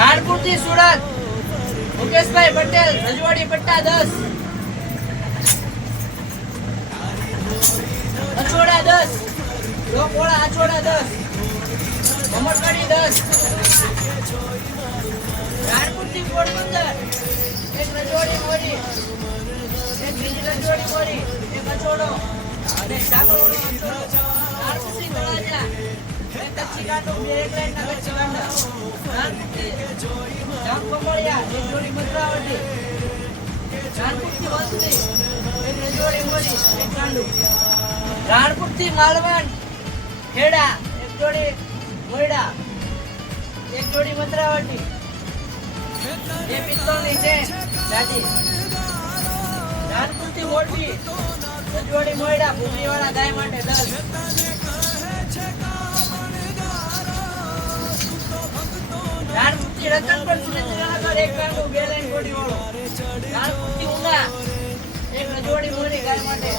રાણપુરથી સુરત મુકેશભાઈ પટેલ રજવાડી પટ્ટા 10 અછોડા 10 લોકોળા અછોડા 10 મમટકડી 10 રાણપુરથી પોરબંદર એક રજવાડી મોરી એક બીજી રજવાડી મોરી એક અછોડો અને સાગરોનો અછોડો રાણપુરથી તળાજા એક કચ્છી કાંટો બે એક લાઈનના કચ્છી કાંટા રાણપુરથી જામકમળિયા એક જોડી મદ્રાવટી રાણપુરથી વંશી એક રજવાડી મોરી એક કાંડુ રાણપુરથી માલવણ ખેડા એક જોડી મોયડા એક જોડી મદ્રાવટી એ પિત્તળની છે દાદી રાણપુરથી મોરબી રજવાડી મોયડા ભૂમિવાળા ગાય માટે 10 રાણપુરથી રતનપર સુરેન્દ્રનગર એક કાંડુ બે લાઈન ગોડી વાળો રાણપુરથી ઉના એક રજવાડી મોરી ગાય માટે